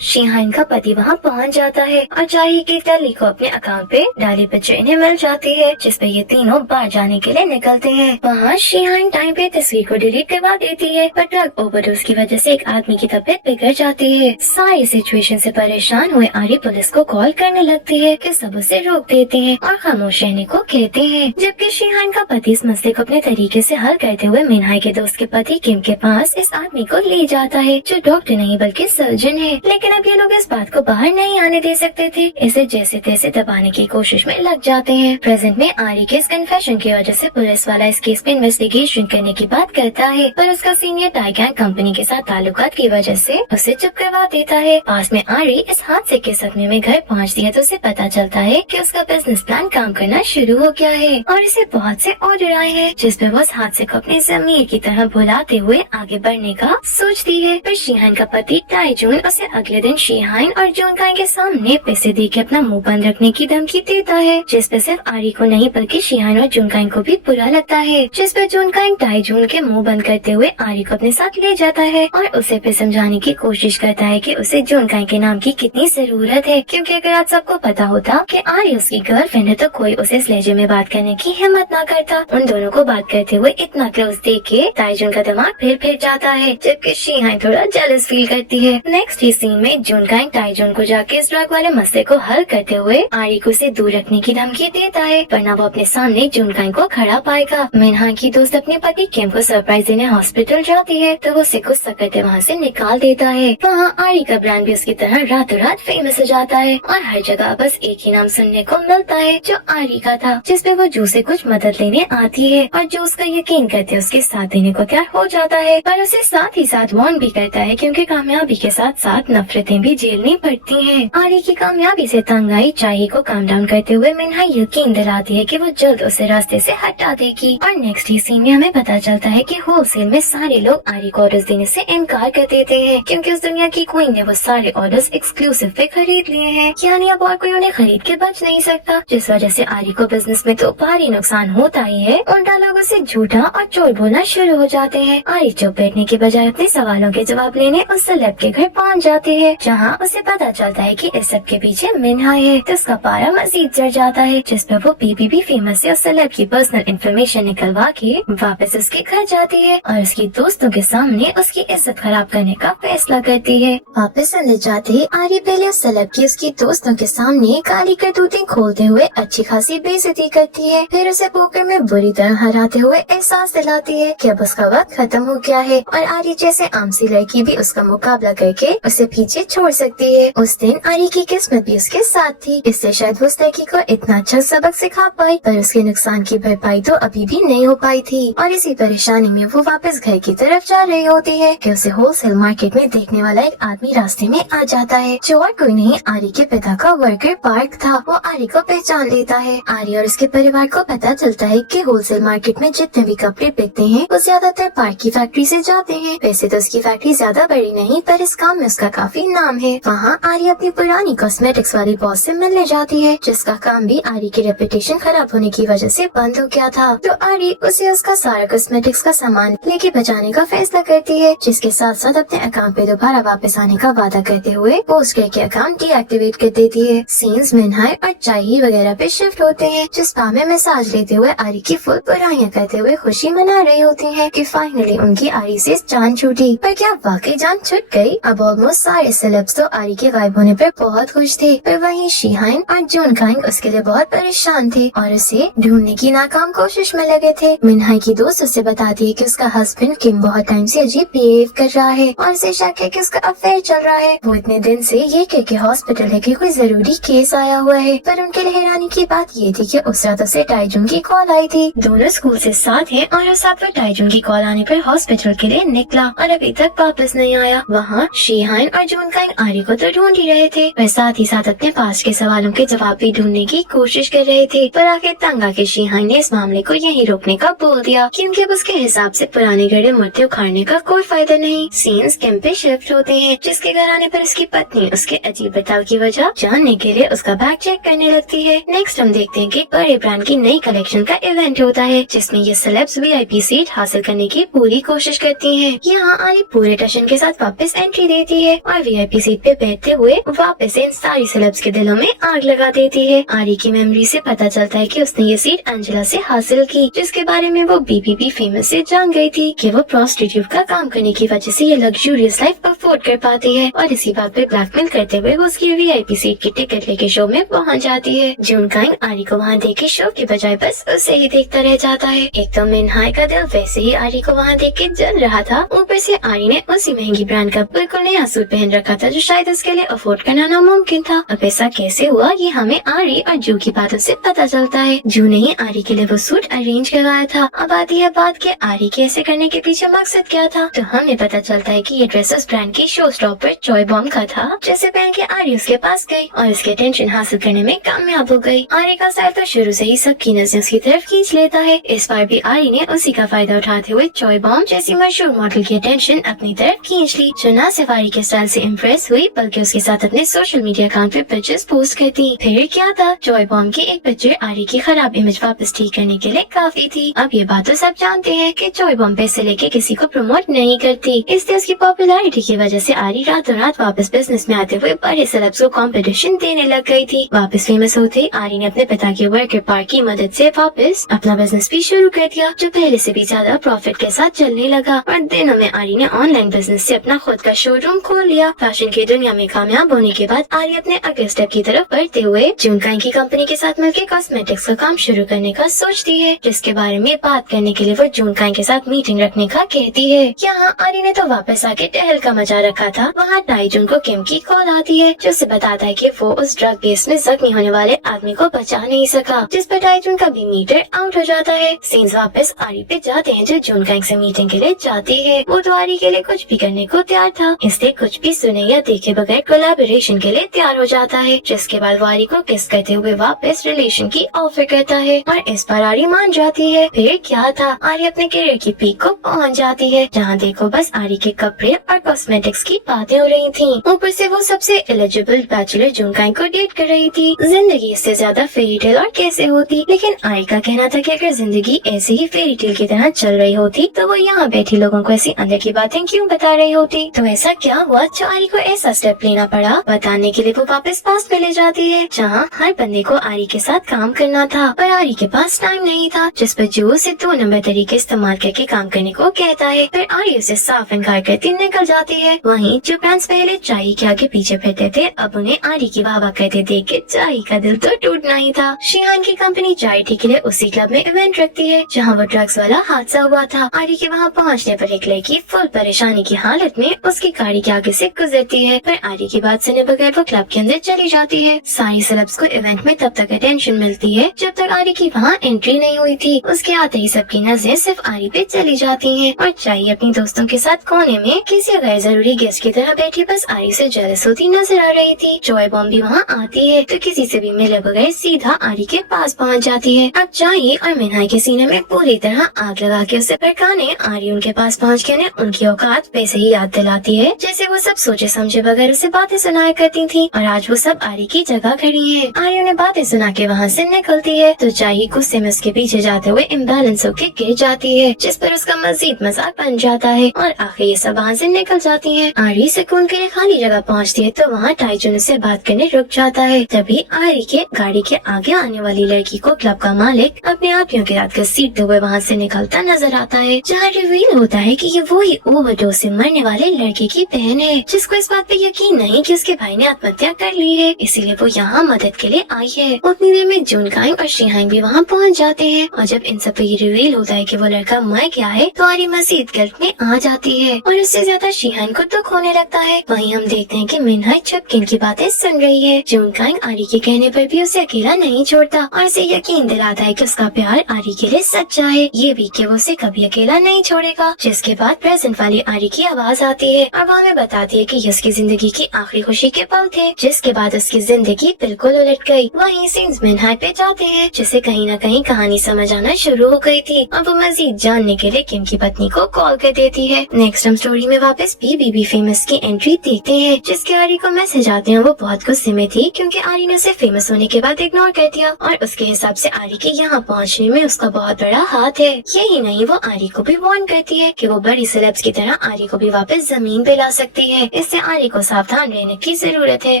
शिहान का पति वहाँ पहुँच जाता है और चाई की टली को अपने अकाउंट पे डाली पिक्चर इन्हें मिल जाती है, जिसपे ये तीनों बाहर जाने के लिए निकलते हैं। वहाँ शिहान टाइम पे तस्वीर को डिलीट करवा देती है, पर ड्रग ओवरडोज की वजह से एक आदमी की तबीयत बिगड़ जाती है। सारी सिचुएशन से परेशान हुए आरी पुलिस को कॉल करने लगती है कि सब उसे रोक देते हैं और खामोश रहने को कहते हैं, जबकि शिहान का पति इस मसले को अपने तरीके से हल करते हुए मिनहाई के दोस्त के पति किम के पास इस आदमी को ले जाता है, जो डॉक्टर नहीं बल्कि सर्जन है। लेकिन अब ये लोग इस बात को बाहर नहीं आने दे सकते थे, इसे जैसे तैसे दबाने की कोशिश में लग जाते हैं। प्रेजेंट में आरी के इस कन्फेशन की वजह से पुलिस वाला इस केस में इन्वेस्टिगेशन करने की बात करता है, पर उसका सीनियर टाइगैंग कंपनी के साथ ताल्लुकात की वजह से उसे चुप करवा देता है। पास में आरी इस हादसे के सदमे में घर पहुंचती है तो उसे पता चलता है कि उसका बिजनेस प्लान काम करना शुरू हो गया है और इसे बहुत से ऑर्डर आए हैं, जिसपे वो इस हादसे को अपने जमीर की तरह भुलाते हुए आगे बढ़ने का सोचती है। पर शिहान का पति टाइजून उसे अगले दिन शिहान और जुनकांग के सामने पैसे दे के अपना मुंह बंद रखने की धमकी देता है, जिसपे सिर्फ आरी को नहीं बल्कि शिहान और जुनकांग को भी बुरा लगता है। जिसपे जुनकांग टाइजून के मुंह बंद करते हुए आरी को अपने साथ ले जाता है और उसे फिर समझाने की कोशिश करता है कि उसे जुनकांग के नाम की कितनी जरूरत है, क्योंकि अगर आज सबको पता होता कि आरी उसकी गर्लफ्रेंड है तो कोई उसे इस लहजे में बात करने की हिम्मत ना करता। उन दोनों को बात करते हुए इतना क्लोज देख के टाइजून का दिमाग फिर जाता है, जबकि शिहान थोड़ा जेलस फील करती है। नेक्स्ट ही सीन में जुनकांग टाइजून को जाके इस ड्रग वाले मसले को हल करते हुए आरी को से दूर रखने की धमकी देता है, वरना वो अपने सामने जुनकांग को खड़ा पाएगा। मिनहा की दोस्त अपने पति किम को सरप्राइज देने हॉस्पिटल जाती है तो वो उसे गुस्सा करते वहाँ से निकाल देता है। वहाँ आरी का ब्रांड भी उसकी तरह रातों रात फेमस हो जाता है और हर जगह बस एक ही नाम सुनने को मिलता है जो आरी का था, जिसपे वो जू से कुछ मदद लेने आती है और जो उसका यकीन करते उसके साथ देने को तैयार हो जाता है, पर उसे साथ ही साथ वार्न भी करता है क्योंकि कामयाबी के साथ साथ नफरतें भी झेलनी पड़ती हैं। आरी की कामयाबी से तंग आई चाई को काम डाउन करते हुए मिनहा यकीन दिलाती है कि वो जल्द उसे रास्ते से हटा देगी और नेक्स्ट ही सीन में हमें पता चलता है कि होलसेल में सारे लोग आरी को ऑर्डर्स देने से इनकार कर देते हैं, क्योंकि उस दुनिया की क्वीन ने वो सारे ऑर्डर्स एक्सक्लूसिव पे खरीद लिए हैं, यानी अब और कोई उन्हें खरीद के बच नहीं सकता, जिस वजह से आरी को बिजनेस में तो भारी नुकसान होता ही है। उल्टा लोग उसे झूठा और चोर बोलना शुरू हो जाते हैं। आरी चुप बैठने के बजाय अपने सवालों के जवाब लेने उस सेलेब के घर पहुंच जाते हैं, जहां उसे पता चलता है कि इस सब के पीछे मिनहा है, तो उसका पारा मजीद चढ़ जाता है, जिस पर वो पीपीपी फेमस से उस सेलेब की पर्सनल इन्फॉर्मेशन निकलवा के वापस उसके घर जाती है और उसकी दोस्तों के सामने उसकी इज्जत खराब करने का फैसला करती है। वापस अंदर जाते ही आरी पहले उस सेलेब की उसकी दोस्तों के सामने काली करतूतें खोलते हुए अच्छी खासी बेइज्जती करती है, फिर उसे पोकर में बुरी तरह हराते हुए एहसास दिलाती है कि अब उसका वक्त खत्म हो गया है और आरी जैसे आमसी लड़की भी उसका मुकाबला करके उसे पीछे छोड़ सकती है। उस दिन आरी की किस्मत भी उसके साथ थी, इससे शायद वो उस लड़की को इतना अच्छा सबक सिखा पाई, पर उसके नुकसान की भरपाई तो अभी भी नहीं हो पाई थी और इसी परेशानी में वो वापस घर की तरफ जा रही होती है कि उसे होलसेल मार्केट में देखने वाला एक आदमी रास्ते में आ जाता है, जो और कोई नहीं आरी के पिता का वर्कर पार्क था। वो आरी को पहचान लेता है। आरी और उसके परिवार को पता चलता है कि होलसेल मार्केट में जितने भी कपड़े बिकते हैं वो ज्यादातर पार्क की फैक्ट्री से जाते हैं। वैसे तो उसकी फैक्ट्री ज्यादा बड़ी नहीं, पर इस काम में उसका काफी नाम है। वहाँ आरी अपनी पुरानी कॉस्मेटिक्स वाली बॉस से मिलने जाती है, जिसका काम भी आरी की रेपुटेशन खराब होने की वजह से बंद हो गया था, तो आरी उसे उसका सारा कॉस्मेटिक्स का सामान लेके बचाने का फैसला करती है, जिसके साथ साथ अपने अकाउंट पे दोबारा वापस आने का वादा करते हुए पोस्ट करके अकाउंट डीएक्टिवेट कर देती है। सीन्स मिनहाई और चाई वगैरह पे शिफ्ट होते हैं, जिस स्पा में मसाज लेते हुए आरी की फुल बुराइयां करते हुए खुशी मना रही होती है कि फाइनली उनकी आरी से जान छूटी। पर क्या वाकई जान छूट गई? अब ऑलमोस्ट सारे सेलेब्स तो आरी के गायब होने पर बहुत खुश थे, पर वहीं शिहान और जुनकांग उसके लिए बहुत परेशान थे और उसे ढूंढने की नाकाम कोशिश में लगे थे। मिनहाई की दोस्त उसे बताती है कि उसका हस्बैंड किम बहुत टाइम से अजीब बिहेव कर रहा है और उसे शक है कि उसका अफेयर चल रहा है। वो इतने दिन से ये कह के हॉस्पिटल है कि कोई जरूरी केस आया हुआ है, पर उनके लिए हैरानी की बात ये थी कि उस रात उसे टाइजून की कॉल आई थी। दोनों स्कूल से साथ हैं और उस रात वो टाइजून की कॉल आने पर हॉस्पिटल के लिए निकला और अभी तक वापस नहीं आया। वहाँ शिहान शीहान और जूनकांग आर्य को तो ढूंढ ही रहे थे, वह साथ ही साथ अपने पास के सवालों के जवाब भी ढूंढने की कोशिश कर रहे थे। पर आखिर तंग आके शीहान ने इस मामले को यहीं रोकने का बोल दिया, क्योंकि अब उसके हिसाब से पुराने गड़े मुर्दे उखाड़ने का कोई फायदा नहीं। सीन्स कैंप पे शिफ्ट होते हैं, जिसके घर आने पर उसकी पत्नी उसके अजीब बर्ताव की वजह जानने के लिए उसका बैग चेक करने लगती है। नेक्स्ट हम देखते हैं कि बड़े ब्रांड की नई कलेक्शन का इवेंट होता है, जिसमें ये सेलेब्स VIP सीट हासिल करने की पूरी कोशिश करती हैं। यहाँ आरी पूरे टशन के साथ वापस एंट्री देती है और VIP सीट पे बैठते हुए वापस इन सारी सेलेब्स के दिलों में आग लगा देती है। आरी की मेमोरी से पता चलता है कि उसने ये सीट एंजेला से हासिल की, जिसके बारे में वो BBB फेमस से जान गई थी कि वो प्रोस्टिट्यूट का काम करने की वजह से ये लग्जूरियस लाइफ अफोर्ड कर पाती है, और इसी बात पे ब्लैकमेल करते हुए वो उसकी VIP सीट की टिकट लेके शो में पहुंच जाती है। जूनकांग आरी को वहाँ देख के शो की बजाय बस उसे ही देखता रह जाता है। एक तो मिनहाय का दिल वैसे ही आरी को वहाँ देख के जल रहा था, ऊपर से आरी ने उसी महंगी ब्रांड का बिल्कुल नया सूट पहन रखा था जो शायद उसके लिए अफोर्ड करना नामुमकिन था। अब ऐसा कैसे हुआ ये हमें आरी और जू की बातों से पता चलता है। जू ने ही आरी के लिए वो सूट अरेंज करवाया था। अब आती है बात कि आरी के ऐसे करने के पीछे मकसद क्या था, तो हमें पता चलता है कि ये ड्रेस उस ब्रांड की शो स्टॉपर जॉय बॉम्ब का था, जिसे पहन के आरी उसके पास गई और इसके अटेंशन हासिल करने में कामयाब हो गई। आरी का स्टाइल तो शुरू से ही सबकी नजर उसकी तरफ खींच लेता है। इस बार भी आरी ने उसी का फायदा उठाते हुए जॉय बॉम्ब जैसी मशहूर मॉडल की अटेंशन अपनी तरफ खींच ली, जो न सिर्फ आरी के स्टाइल से इम्प्रेस हुई बल्कि उसके साथ अपने सोशल मीडिया अकाउंट पे पिक्चर्स पोस्ट करती। फिर क्या था, जॉय बॉम्ब की एक पिक्चर आरी की खराब इमेज वापस ठीक करने के लिए काफी थी। अब ये बात तो सब जानते हैं कि जॉय बॉम्ब पैसे लेके किसी को प्रमोट नहीं करती, इसलिए उसकी पॉपुलैरिटी की वजह से आरी रातों रात वापस बिजनेस में आते हुए बड़े सेलेब्स को कंपटीशन देने लग गई थी। वापस फेमस होते आरी ने अपने पिता के वर्कर पार्क की मदद से वापस अपना बिजनेस भी शुरू कर दिया, जो पहले से भी ज्यादा प्रॉफिट के साथ चलने लगा। और दिनों में आरी ने ऑनलाइन बिजनेस से अपना खुद का शोरूम खोल लिया। फैशन की दुनिया में कामयाब होने के बाद आरी अपने अगले स्टेप की तरफ बढ़ते हुए जूनकांग की कंपनी के साथ मिलकर कॉस्मेटिक्स का काम शुरू करने का सोचती है, जिसके बारे में बात करने के लिए वो जूनकांग के साथ मीटिंग रखने का कहती है। यहाँ आरी ने तो वापस आके टहलका मचा रखा था। वहाँ टाइजून को किम की कॉल आती है, जो उसे बताता है कि वो उस ड्रग केस में जख्मी होने वाले आदमी को बचा नहीं सका, जिस पर टाइजून का भी मीटर आउट हो जाता है। सीन्स वापस आरी पे जाते हैं, जो जूनकांग से मीटिंग के लिए जाती है। वो तो आरी के लिए कुछ भी करने को तैयार था, इसलिए कुछ भी सुने या देखे बगैर कोलैबोरेशन के लिए तैयार हो जाता है, जिसके बाद वो आरी को किस करते हुए वापस रिलेशन की ऑफर करता है और इस बार आरी मान जाती है। फिर क्या था, आरी अपने करियर की पीक को पहुंच जाती है, जहाँ देखो बस आरी के कपड़े और कॉस्मेटिक्स की बातें हो रही थी। ऊपर से वो सबसे एलिजिबल बैचलर जूनकांग को डेट कर रही थी। जिंदगी इससे ज्यादा फेरी टेल और कैसे होती, लेकिन आरी का कहना था कि अगर जिंदगी ऐसे ही फेरी टेल की तरह चल रही होती तो वो यहाँ बैठी लोगों को ऐसी अंदर की बातें क्यों बता रही होती। तो ऐसा क्या हुआ जो आरी को ऐसा स्टेप लेना पड़ा, बताने के लिए वो वापस पास में ले जाती है, जहाँ हर बंदे को आरी के साथ काम करना था, पर आरी के पास टाइम नहीं था, जिस पर जो उसे 2 नंबर तरीके इस्तेमाल करके काम करने को कहता है। फिर आरी उसे साफ इनकार करती निकल जाती है। वहीं जो फ्रेंड्स पहले चाई के आगे पीछे फिरते थे, अब उन्हें आरी की वाह वाह करते देख के चाई का दिल तो टूटना ही था। शीहान की कंपनी चैरिटी के लिए उसी क्लब में इवेंट रखती है, जहाँ वो ड्रग्स वाला हादसा हुआ था। आरी के वहाँ पहुँचने पर एक लड़की फुल परेशानी की हालत में उसकी गाड़ी के आगे से गुजरती है, पर आरी की बात सुने बगैर वो क्लब के अंदर चली जाती है। सारी सेलेब्स को इवेंट में तब तक अटेंशन मिलती है जब तक आरी की वहाँ एंट्री नहीं हुई थी। उसके आते ही सबकी नजरें सिर्फ आरी पे चली जाती हैं और चाई अपनी दोस्तों के साथ कोने में किसी गैर जरूरी गेस्ट की तरह बैठी बस आरी से जेलस होती नजर आ रही थी। जॉय बॉम्ब भी वहाँ आती है तो किसी से भी मिले बगैर सीधा आरी के पास पहुँच जाती है। अब चाई और मिनहाई के सीने में पूरी तरह आग लगा के उसे भड़काने आरी उनके पास पहुँच के उन्हें उनकी औकात वैसे ही याद दिलाती है जैसे वो सब सोचे समझे बगैर उसे बातें सुनाया करती थी, और आज वो सब आरी की जगह खड़ी है। आरी उन्हें बातें सुना के वहाँ से निकलती है तो चाई गुस्से में उसके पीछे जाते हुए इम्बैलेंस होकर गिर जाती है, जिस पर उसका मजीद मजाक बन जाता है और आखिर ये सब वहाँ से निकल जाती है। आरी सुकून के लिए खाली जगह पहुँचती है तो वहाँ टाइजून से बात करने रुक जाता है। तभी आरी के गाड़ी के आगे आने वाली लड़की को क्लब का मालिक अपने आपियों के साथ घसीटते हुए वहाँ से निकलता नजर आता है, जहाँ रिवील होता है कि ये वही ओवरडोज से मरने वाले लड़के की बहन है, जिसको इस बात पे यकीन नहीं कि उसके भाई ने आत्महत्या कर ली है, इसीलिए वो यहाँ मदद के लिए आई है। उतनी देर में जूनकांग और शीहान भी वहाँ पहुँच जाते हैं और जब इन सब पे ये रिवील होता है कि वो लड़का मर गया है तो आरी मजीद गिल्ट में आ जाती है और उससे ज्यादा शीहान को दुख होने लगता है। वहीं हम देखते हैं कि मिनहाई छुप के इनकी बातें सुन रही है। जूनकांग आरी के कहने पर भी उसे अकेला नहीं छोड़ता और उसे यकीन दिलाता है कि उसका प्यार आरी के लिए सच्चा है, ये भी कि वो उसे कभी अकेला नहीं छोड़ेगा। जिसके बाद प्रेजेंट वाली आरी की आवाज आती है और वहाँ हमें बताती है कि ये उसकी जिंदगी की आखिरी खुशी के पल थे, जिसके बाद उसकी जिंदगी बिल्कुल उलट गई। वहीं सीन्स मिनहाज पे जाते हैं, जिसे कहीं न कहीं कहानी समझ आना शुरू हो गई थी और वो मजीद जानने के लिए किम की पत्नी को कॉल कर देती है। नेक्स्ट हम स्टोरी में वापस बीबी फेमस की एंट्री देखते हैं, जिसके आरी को मैसेज आते हैं। वो बहुत गुस्से में थी क्योंकि आरी ने उसे फेमस होने के बाद इग्नोर कर दिया और उसके हिसाब से आरी के यहाँ पहुँचने में उसका बहुत बड़ा हाथ है। यही नहीं, वो आरी को भी वार्न करती है कि वो बड़ी सेलेब्स की तरह आरी को भी वापस जमीन पे ला सकती है। इससे आरी को सावधान रहने की जरूरत है,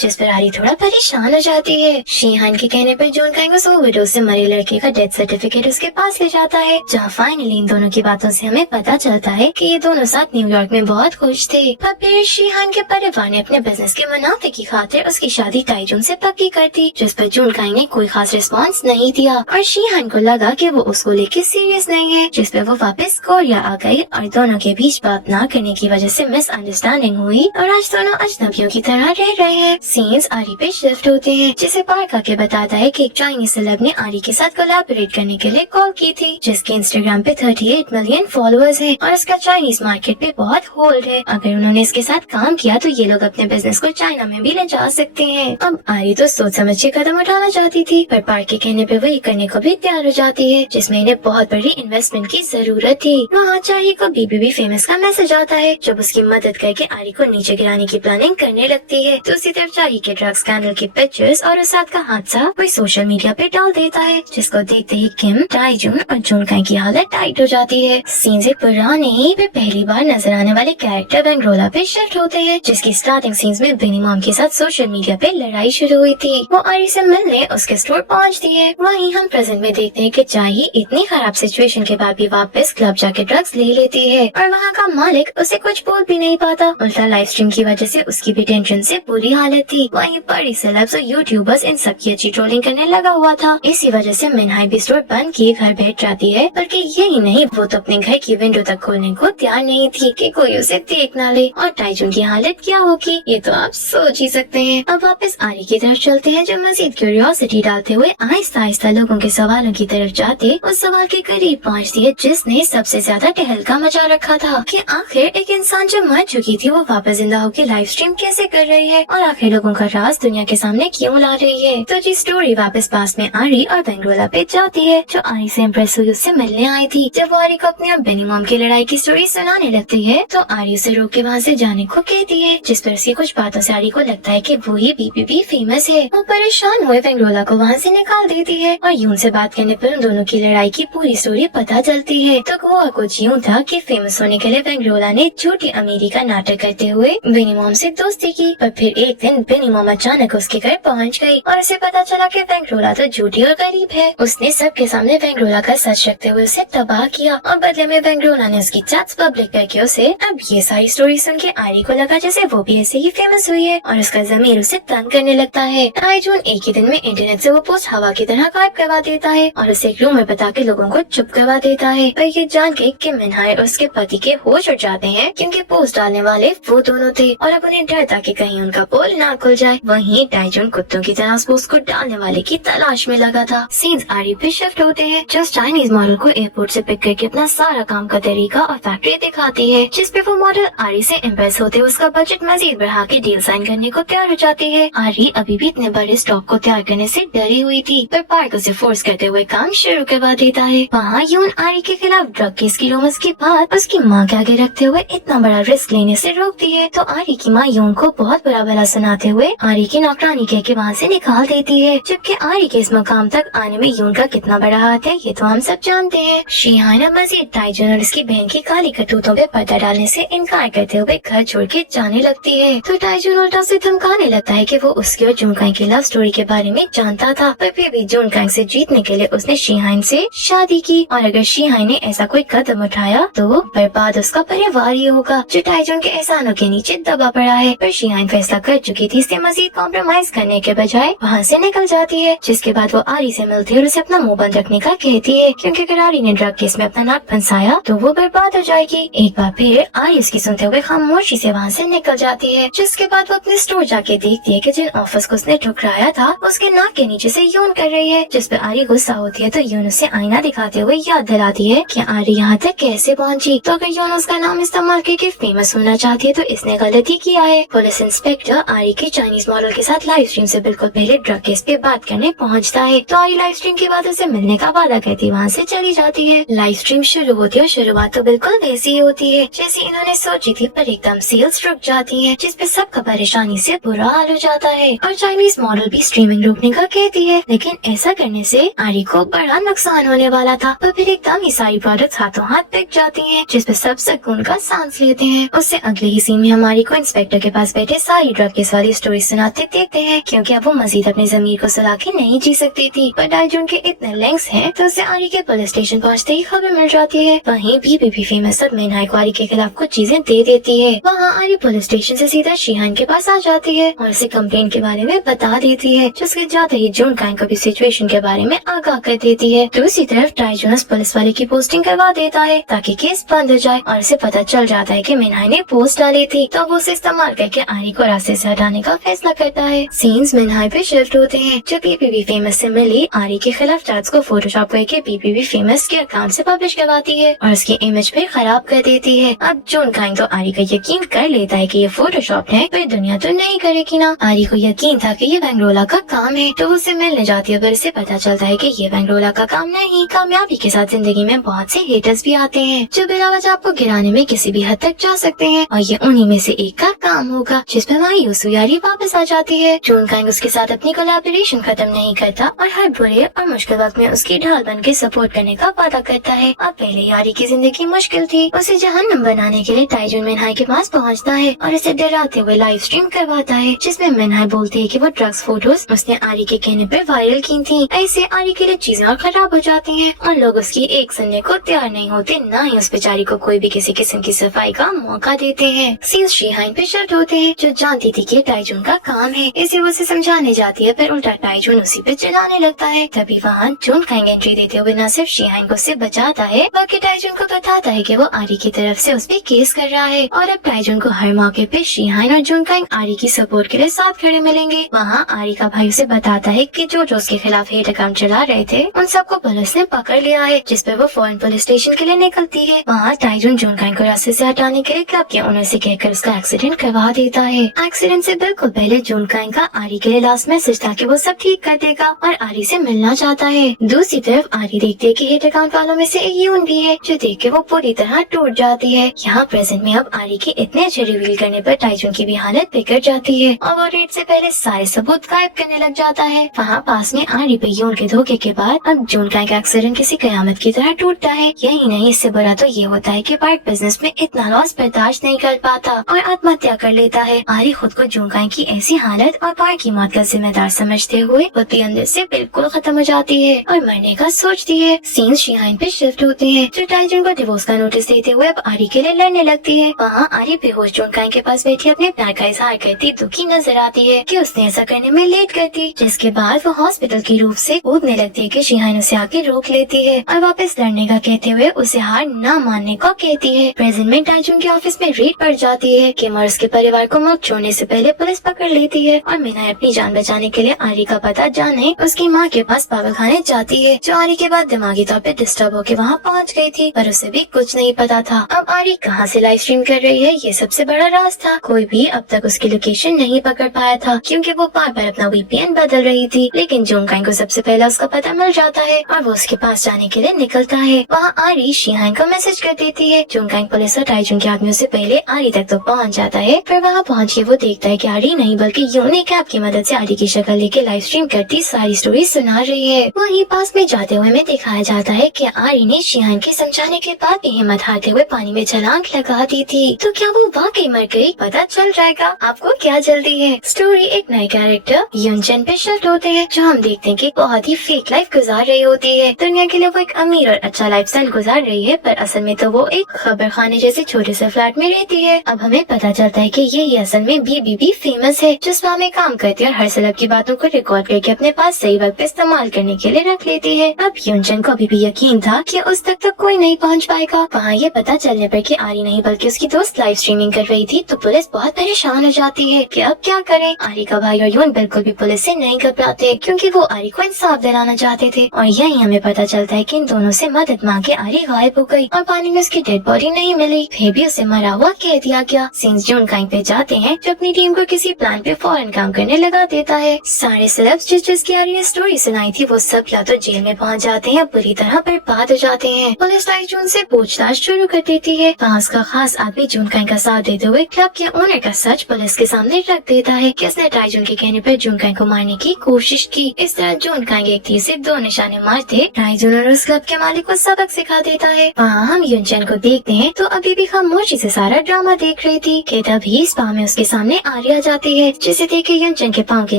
जिस पर आरी थोड़ा परेशान हो जाती है। शीहान के कहने पर जून कांग उस ओवरडोज से मरे लड़के का डेथ सर्टिफिकेट उसके पास ले जाता है, जहाँ फाइनली इन दोनों की बातों से हमें पता चलता है कि ये दोनों साथ न्यूयॉर्क में बहुत खुश थे। पर फिर शीहान के परिवार ने अपने बिजनेस के मुनाफे की खातिर उसकी शादी टाइजून से पक्की कर दी, जिस पर जून कांग ने कोई खास रिस्पॉन्स नहीं दिया और शीहान को लगा कि वो उसको लेके सीरियस नहीं है, जिस पर वो वापस कोरिया आ गई और दोनों के बीच बात न करने की वजह से मिसअंडरस्टैंडिंग हुई और आज दोनों अजनबियों की तरह रह रहे हैं। सीन्स आरी पे शिफ्ट होते हैं, जिसे पार्क आके बताता है कि एक चाइनीज सेलेब ने आरी के साथ कोलैबोरेट करने के लिए कॉल की थी, जिसके इंस्टाग्राम पे 38 मिलियन फॉलोअर्स हैं और इसका चाइनीज मार्केट पे बहुत होल्ड है। अगर उन्होंने इसके साथ काम किया तो ये लोग अपने बिजनेस को चाइना में भी ले जा सकते हैं। अब आरी तो सोच समझ के कदम उठाना चाहती थी, पर पार्क के कहने पे वही करने को भी तैयार हो जाती है, जिसमें इन्हें बहुत बड़ी इन्वेस्टमेंट की जरूरत थी। वहाँ चाही को बीबी फेमस का मैसेज आता है, जब उसकी मदद करके आरी को नीचे गिराने की प्लानिंग करने लगती है। तो उसी तरफ चाही के ड्रग्स स्कैंडल की पिक्चर्स और उस रात का हादसा वही सोशल मीडिया पे डाल देता है, जिसको देखते ही किम, टाइजून और जून कांग की हालत टाइट हो जाती है। सीन से पुराने ही पे पहली बार नजर आने वाले कैरेक्टर वेंग्रोला पे शिफ्ट होते हैं, जिसकी स्टार्टिंग सीन्स में बिनी मॉम के साथ सोशल मीडिया पे लड़ाई शुरू हुई थी। वो आरी से मिलने उसके स्टोर पहुंचती है। वहीं हम प्रेजेंट में देखते हैं कि चाही इतनी खराब सिचुएशन के बाद भी वापस क्लब जाके ड्रग्स ले लेती है और वहाँ का मालिक उसे कुछ बोल भी नहीं पाता। उल्टा लाइव स्ट्रीम की वजह से उसकी भी टेंशन से बुरी हालत थी। वहीं बड़ी सेलेब्स और यूट्यूबर्स इन सब की अच्छी ट्रोलिंग करने लगा हुआ था। इसी वजह से मिनहाई भी स्टोर बंद किए घर बैठ जाती है। बल्कि यही नहीं, वो तो अपने घर की विंडो तक खोलने को तैयार नहीं थी कि कोई उसे देख ना ले। और टाइजून की हालत क्या होगी ये तो आप सोच ही सकते हैं। अब वापस आरी की तरफ चलते हैं, जो मजीद क्यूरियोसिटी डालते हुए आहिस्ता आहिस्ता लोगों के सवालों की तरफ जाते उस सवाल के करीब पहुंचती है जिसने सबसे ज्यादा टहलका मचा रखा था कि आखिर एक इंसान जो मर चुकी थी वो वापस जिंदा होकर लाइव स्ट्रीम कैसे कर रही है और आखिर लोगों का राज दुनिया के सामने क्यों ला रही है। तो जी स्टोरी वापस पास में आरी और वेंग्रोला पे जाती है, जो आरी से इम्प्रेस हुई उससे मिलने आई थी। जब वो आरी को अपनी और बेनी मॉम की लड़ाई की स्टोरी सुनाने लगती है तो आरी उसे रोक के वहाँ से जाने को कहती है, जिस पर उसकी कुछ बातों से आरी को लगता है कि वो ही बीबी फेमस है। वो परेशान हुए वेंग्रोला को वहाँ से निकाल देती है और यून से बात करने पर उन दोनों की लड़ाई की पूरी स्टोरी पता चलती है। तो हुआ कुछ यूँ था कि फेमस होने के लिए वेंग्रोला ने झूठी अमीरी का नाटक करते हुए बेनी मॉम से दोस्ती की, पर फिर एक दिन बेनी मॉम अचानक उसके घर पहुँच गयी और उसे पता चला कि वेंग्रोला तो झूठी और गरीब है। उसने सबके सामने वेंग्रोला का सच रखते हुए उसे तबाह किया और बदले में वेंग्रोला ने उसकी चैट्स पब्लिक करके उसे। अब ये सारी स्टोरी सुन के आरी को लगा जैसे वो भी ऐसे ही फेमस हुई है और उसका ज़मीर उसे तंग करने लगता है। टाइजून एक ही दिन में इंटरनेट से वो पोस्ट हवा की तरह गायब करवा देता है और उसे एक रूम में बता के लोगों को चुप करवा देता है। पर ये जान के कि मिनहाई और उसके पति के होश उड़ जाते हैं, क्योंकि पोस्ट डालने वाले वो दोनों थे और अब उन्हें डर था कि कहीं उनका पोल ना खुल जाए। वहीं टाइजून कुत्तों की तरह उस पोस्ट को डालने वाले की तलाश में लगा था। सीन्स आरी पे शिफ्ट होते हैं, जो चाइनीज मॉडल को एयरपोर्ट से पिक करके अपना सारा काम का तरीका और फैक्ट्री दिखाती है, जिस पे वो मॉडल आरी से इम्प्रेस होते उसका बजट मजीद बढ़ा के डील साइन करने को तैयार हो जाती है। आरी अभी भी इतने बड़े स्टॉक को तैयार करने से डरी हुई थी, पर पार्क उसे फोर्स करते हुए काम शुरू करवा देता है। वहाँ यून आरी के खिलाफ ड्रग केस की रूमर्स के बाद उसकी माँ के आगे रखते हुए इतना बड़ा रिस्क लेने से रोकती है। तो आरी की माँ यून को बहुत बुरा भला सुनाते हुए आरी की नौकरानी कह के वहाँ से निकाल देती है, जबकि आरी के इस मुकाम तक आने में यून का कितना बड़ा हाथ है ये तो हम सब जानते हैं। शीहाना मजीद टाइजून और उसकी बहन की काली करतूतों पे पर्दा डालने से इनकार करते हुए घर छोड़ के जाने लगती है। तो टाइजून उल्टा से धमकाने लगता है कि वो उसकी और जून कांग की लव स्टोरी के बारे में जानता था, पर फिर भी जून कांग से जीतने के लिए उसने शीहान से शादी की और अगर शीहान ने ऐसा कोई कदम उठाया तो बर्बाद उसका परिवार ही होगा, जो टाइजून के एहसानों के नीचे दबा पड़ा है। पर शीहान फैसला कर चुकी थी, इससे मजीद कॉम्प्रोमाइज करने के बजाय वहाँ से निकल जाती है, जिसके बाद वो आरी से मिलती है और उसे अपना मुंह बंद रखने का कहती है, क्योंकि अगर आरी ने ड्रग केस में अपना नाक फंसाया तो वो बर्बाद हो जाएगी। एक बार फिर आरी उसकी सुनते हुए खामोशी से वहाँ से निकल जाती है, जिसके बाद वो अपने स्टोर जाके देखती है कि जिन ऑफर्स को उसने ठुकराया था उसके नाक के नीचे से यून कर रही है, जिस पर आरी गुस्सा होती है। तो यून उसे आईना दिखाते हुए याद दिलाती है कि आरी यहाँ तक कैसे पहुँची। तो अगर यून उसका नाम इस्तेमाल करके फेमस होना चाहती थे तो इसने गलती किया है। पुलिस इंस्पेक्टर आरी के चाइनीज मॉडल के साथ लाइव स्ट्रीम से बिल्कुल पहले ड्रग केस पे बात करने पहुंचता है, तो आरी लाइव स्ट्रीम के बाद उसे मिलने का वादा करती वहाँ से चली जाती है। लाइव स्ट्रीम शुरू होती है और शुरुआत तो बिल्कुल वैसी ही होती है जैसे इन्होंने सोची थी, पर एकदम सेल्स रुक जाती है जिसपे सबका परेशानी से बुरा हाल हो जाता है और चाइनीज मॉडल भी स्ट्रीमिंग रोकने का कहती है, लेकिन ऐसा करने से आरी को बड़ा नुकसान होने वाला था। पर फिर एकदम ही सारी प्रोडक्ट्स हाथों हाथ बिक जाती हैं, जिसपे सब सुकून का सांस लेते हैं। उससे अगले ही सीन में हम आरी को इंस्पेक्टर के पास बैठे सारी ड्रग केस वाली स्टोरी सुनाते देखते हैं, क्योंकि अब वो मजीद अपनी जमीर को सुला के नहीं जी सकती थी। पर डाइजून के इतने लिंक्स हैं तो उसे आरी के पुलिस स्टेशन पहुँचते ही खबर मिल जाती है। वहीं बीबीबी फेमस सब मिनहाई को आरी के खिलाफ कुछ चीजें दे देती है। वहाँ आरी पुलिस स्टेशन से सीधा शीहान के पास आ जाती है और उसे कंप्लेंट के बारे में बता देती है, जिसके जाते ही जून कांग को भी सिचुएशन के बारे में आगाह कर देती है। दूसरी तरफ टाइजून पुलिस वाले की पोस्टिंग करवा देता है ताकि केस बंद हो जाए और उसे पता चल जाता है कि मिनहाई ने पोस्ट डाली थी, तो वो उसे इस्तेमाल करके आरी को रास्ते से हटाने का फैसला करता है। सीन्स मिनहाई पे शिफ्ट होते हैं जो बीबीबी फेमस से मिली आरी के खिलाफ चैट्स को फोटोशॉप करके बीबीबी फेमस के अकाउंट से पब्लिश करवाती है और उसकी इमेज पे खराब कर देती है। अब जून कांग तो आरी का यकीन कर लेता है कि ये फोटोशॉप है, पर दुनिया तो नहीं करेगी ना। आरी को यकीन था कि ये बैंगरोला का काम है, तो उसे मिलने जाती है, पर इसे पता चलता है कि ये बैंगरोला का काम नहीं। कामयाबी के साथ जिंदगी में बहुत से हेटर्स भी आते हैं जो बिना वजह आपको गिराने में किसी भी हद तक जा सकते हैं, और ये उन्हीं में से एक का काम होगा, जिसपे मायूस हुई आरी वापस आ जाती है। जून कांग उसके साथ अपनी कोलैबोरेशन खत्म नहीं करता और हर बुरे और मुश्किल वक्त में उसकी ढाल बन के सपोर्ट करने का वादा करता है। अब पहले आरी की जिंदगी मुश्किल थी, उसे जहन्नम बनाने के लिए टाइजून मिनहाई के पास पहुंचता है और इसे डराते हुए लाइव स्ट्रीम करवाता है, जिसमें मिनहाई बोलती है कि वो ड्रग्स फोटोज उसने आरी के कहने पर वायरल की थी। ऐसे आरी के लिए चीजें और खराब हो जाती हैं और लोग उसकी एक सुनने को तैयार नहीं होते, न ही उस बेचारी को कोई भी किसी किस्म की सफाई का मौका देते हैं। सीन्स शीहान पे शिफ्ट होते हैं जो जानती थी कि टाइजून का काम है, इसे वो उसे समझाने जाती है, पर उल्टा टाइजून उसी पे चिल्लाने लगता है। तभी वहाँ जून कांग एंट्री देते हुए न सिर्फ शीहान को उससे बचाता है, बल्कि टाइजून को बताता है कि वो आरी की तरफ से उस पे केस कर रहा है और अब टाइजून को हर मौके पे शीहान और जून कांग आरी की सपोर्ट के लिए साथ खड़े मिलेंगे। वहाँ आरी का भाई उसे बताता है कि जो उसके खिलाफ हेट अकाउंट चला रहे थे उन सबको पुलिस ने पकड़ लिया है, जिस पर वो फौरन पुलिस स्टेशन के लिए निकलती है। वहाँ टाइजून जून कांग को रास्ते से हटाने के लिए क्लब के ओनर से कहकर उसका एक्सीडेंट करवा देता है। एक्सीडेंट से बिल्कुल पहले जून कांग का आरी के लिए लास्ट मैसेज था कि वो सब ठीक कर देगा और आरी से मिलना चाहता है। दूसरी तरफ आरी देखती है कि हेट अकाउंट वालों में से एक यून भी है, जो देख के वो पूरी तरह टूट जाती है। यहाँ प्रेजेंट में अब आरी की इतने अच्छे रिवील करने पर टाइजून की भी हालत बिगड़ जाती है और वो रेड से पहले सारे सबूत गायब करने लग जाता है। वहाँ पास में आरी पे यून के धोखे के बाद अब जून कांग का एक्सीडेंट किसी कयामत की तरह टूटता है। यही नहीं, इससे बुरा तो ये होता है कि पार्ट बिजनेस में इतना लॉस बर्दाश्त नहीं कर पाता और आत्महत्या कर लेता है। आरी खुद को जून कांग की ऐसी हालत और पार्ट की मौत का जिम्मेदार समझते हुए खुद भी अंदर से बिल्कुल खत्म हो जाती है और मरने का सोचती है। सीन्स शीहान पे शिफ्ट होते हैं जो टाइजून को डिवोर्स का नोटिस देते हुए अब आरी के लिए लड़ने लगती है। वहाँ आरी बेहोश जून कांग के पास बैठी अपने प्यार का इजहार करती दुखी नजर आती है कि उसने ऐसा करने में लेट कर दी, जिसके बाद वो हॉस्पिटल की रूफ से कूदने लगती है कि शीहान उसे आके रोक लेती है और वापस लड़ने का कहते हुए उसे हार न मानने को कहती है। प्रेजेंट में टाइजून के ऑफिस में रेड पड़ जाती है कि मर्स के परिवार को मौत छोड़ने से पहले पुलिस पकड़ लेती है और मिनहाई अपनी जान बचाने के लिए आरी का पता जाने उसकी माँ के पास पागलखाने जाती है, जो आरी के बाद दिमागी तौर पे डिस्टर्ब होकर वहाँ पहुँच गई थी, पर उसे भी कुछ नहीं पता था। अब आरी कहाँ से लाइव स्ट्रीम कर रही है ये सबसे बड़ा राज था। कोई भी अब तक उसकी लोकेशन नहीं पकड़ पाया था क्योंकि वो बार बार अपना VPN बदल रही थी, लेकिन जून कांग को सबसे पहले उसका पता मिल जाता है और वो उसके पास जाने के लिए निकलता है। वहाँ आरी शीहान को मैसेज कर देती है। जून कांग पुलिस और टाइजून के आदमियों से पहले आरी तक तो पहुँच जाता है, पर वहाँ पहुँच के वो देखता है कि आरी नहीं बल्कि यूनिक ऐप की मदद से आरी की शक्ल लेके लाइव स्ट्रीम करती सारी स्टोरी सुना रही है। वहीं पास में जाते हुए में दिखाया जाता है कि आरी ने शीहान के समझाने के बाद भी हिम्मत हारते हुए पानी में छलांग लगा दी थी। तो क्या वो वाकई मर गई? पता चल जाएगा। आपको क्या जल्दी है? स्टोरी एक नए कैरेक्टर यूनचन पे शिफ्ट होते हैं, जो हम देखते हैं कि बहुत ही फेक लाइफ गुजार रही होती है। दुनिया के लिए वो एक अमीर और अच्छा लाइफस्टाइल गुजार रही है, पर असल में तो वो एक खबर खाने जैसे छोटे से फ्लैट में रहती है। अब हमें पता चलता है कि ये असल में बीबीबी फेमस है, जो स्पा में काम करती है और हर सेलेब की बातों को रिकॉर्ड करके अपने पास सही वक्त पे इस्तेमाल करने के लिए रख लेती है। अब यूनचन को अभी भी यकीन था कि उस तक तो कोई नहीं पहुंच पाएगा। वहाँ ये पता चलने पर कि आरी नहीं बल्कि उसकी दोस्त लाइव स्ट्रीमिंग कर रही थी, तो पुलिस बहुत परेशान हो जाती है कि अब क्या करें। आरी का भाई और यून बिल्कुल भी पुलिस से नहीं घबराते क्योंकि वो आरी को इंसाफ दिलाना चाहते थे, और यही हमें पता चलता है कि इन दोनों से मदद मांगे आरी गायब हो गई और पानी में उसकी डेड बॉडी नहीं मिली, फिर भी उसे मरा हुआ कह कह दिया गया। सीन्स जून कहीं पे जाते हैं जो अपनी टीम को किसी प्लान पे फौरन काम करने लगा देता है। सारे सेलेब्स जिसकी आरी ने स्टोरी सुनाई थी वो सब या तो जेल में पहुंच जाते हैं, बुरी तरह बर्बाद हो जाते हैं। पुलिस टाइजून से पूछताछ शुरू कर देती है। वहाँ उसका खास आदमी जूनकाई का साथ देते हुए क्लब के ओनर का सच पुलिस के सामने रख देता है कि उसने टाइजून के कहने पर जूनकाई को मारने की कोशिश की। इस तरह जूनकाई एक तीर से 2 निशाने मारते टाइजून और उस क्लब के मालिक को सबक सिखा देता है। वहाँ हम युनचन को देखते हैं तो अभी भी खामोशी से सारा ड्रामा देख रही थी कि तभी स्पा में उसके सामने आरी आ जाती है, जिसे देख के युनचन के पाँव के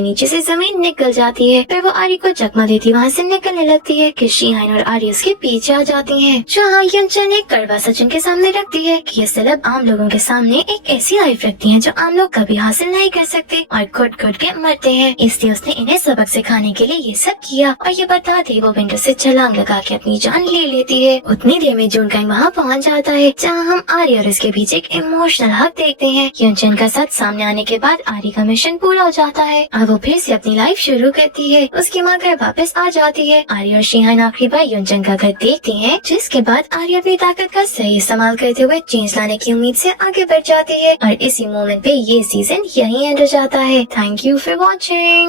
नीचे से जमीन निकल जाती है। फिर वो आरी को चकमा देती वहाँ से निकलने लगती है कि शीहाइन और आरी उसके पीछे आ जाती हैं। जहाँ युनचन एक कड़वा सच उनके सामने रखती है कि ये सेलेब आम लोगों के सामने एक ऐसी लाइफ रखती है जो आम लोग कभी हासिल नहीं कर सकते और घुट घुट के मरते हैं। इसलिए उसने इन्हें सबक सिखाने के लिए ये सब किया और ये बताते वो विंडो से छलांग लगा के अपनी जान ले लेती है। उतनी देर में जूनकाई वहाँ पहुँच जाता है, जहाँ हम आरी और इसके पीछे एक इमोशनल हक देखते हैं। युनचन का सच सामने आने के बाद आरी का मिशन पूरा हो जाता है और वो फिर से अपनी लाइफ शुरू करती है। उसकी माँ घर वापस आ जाती है। आरी और शीहाइन आखिरी बार युनचन का घर देखती हैं, जिसके बाद आरी अपनी ताकत का सही इस्तेमाल करते हुए चेंज लाने की उम्मीद से आगे बढ़ जाती है और इसी मोमेंट पे ये सीजन यहीं एंड हो जाता है। Thank you for watching.